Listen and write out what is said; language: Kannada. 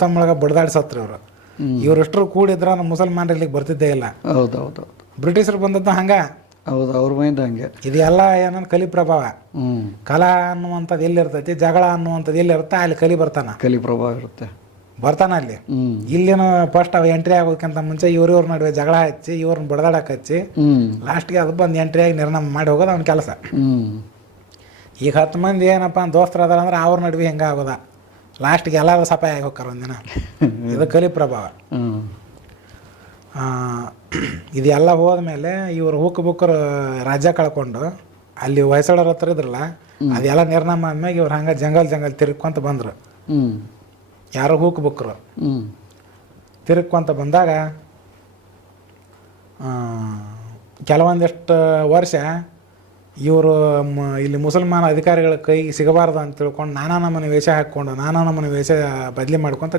ತಮ್ಮೊಳಗೆ ಬಡ್ದಾಡ್ಸತ್ರಿ ಇವರು. ಇವರಷ್ಟರು ಕೂಡಿದ್ರ ನಮ್ಮ ಮುಸಲ್ಮಾನರು ಇಲ್ಲಿಗೆ ಬರ್ತಿದ್ದೇ ಇಲ್ಲ. ಹೌದೌದು. ಬ್ರಿಟಿಷರು ಬಂದದ್ದು ಹಂಗ. ಹೌದು, ಅವ್ರ ಮೈಂಡ್ ಹಂಗೆ. ಇದೆಲ್ಲ ಏನಂದ್ರೆ ಕಲಿ ಪ್ರಭಾವ. ಕಲಾ ಅನ್ನುವಂಥದ್ದು ಎಲ್ಲಿರ್ತೈತಿ, ಜಗಳ ಅನ್ನುವಂಥದ್ದು ಎಲ್ಲಿರುತ್ತೆ, ಅಲ್ಲಿ ಕಲಿ ಕಲಿ ಪ್ರಭಾವ ಇರುತ್ತೆ, ಬರ್ತಾನ ಅಲ್ಲಿ. ಇಲ್ಲಿನ ಫಸ್ಟ್ ಅವ ಎಂಟ್ರಿ ಆಗೋದಕ್ಕಿಂತ ಮುಂಚೆ ಇವ್ರ ನಡುವೆ ಜಗಳ ಹಚ್ಚಿ ಇವ್ರನ್ನ ಬಡದಾಡಕ್ಕೆ ಹಚ್ಚಿ ಲಾಸ್ಟ್ಗೆ ಅದು ಬಂದು ಎಂಟ್ರಿ ಆಗಿ ನಿರ್ಣಯ ಮಾಡಿ ಹೋಗೋದು ಅವ್ನ ಕೆಲಸ. ಈಗ 10 ಮಂದಿ ಏನಪ್ಪ ದೋಸ್ತರು ಅದಾರ ಅಂದ್ರೆ ಅವ್ರ ನಡುವೆ ಹೆಂಗೆ ಆಗೋದ, ಲಾಸ್ಟ್ಗೆ ಎಲ್ಲರೂ ಸಪಾಯ ಆಗಿ ಹೋಗ್ತಾರ ಒಂದಿನ. ಇದು ಕಲಿ ಪ್ರಭಾವ. ಇದೆಲ್ಲ ಹೋದ್ಮೇಲೆ ಇವರು ಹುಕ್ ರಾಜ್ಯ ಕಳ್ಕೊಂಡು ಅಲ್ಲಿ ಹೊಯ್ಸಳರ ಹತ್ರ ಇದ್ರಲ್ಲ, ಅದೆಲ್ಲ ನಿರ್ನಾಮ ಆದ್ಮ್ಯಾಗ ಇವ್ರು ಹಂಗೆ ಜಂಗಲ್ ತಿರ್ಕೊಂತ ಬಂದರು. ಯಾರೋ ಹುಕ್ ಬುಕ್ರು ತಿರ್ಕೊಂತ ಬಂದಾಗ ಕೆಲವೊಂದಿಷ್ಟು ವರ್ಷ ಇವರು ಇಲ್ಲಿ ಮುಸಲ್ಮಾನ ಅಧಿಕಾರಿಗಳ ಕೈಗೆ ಸಿಗಬಾರ್ದು ಅಂತ ತಿಳ್ಕೊಂಡು ನಾನಾ ನಮೂನೆ ವೇಷ ಹಾಕ್ಕೊಂಡು ನಾನಾ ನಮೂನೆ ವೇಷ ಬದಲಿ ಮಾಡ್ಕೊತ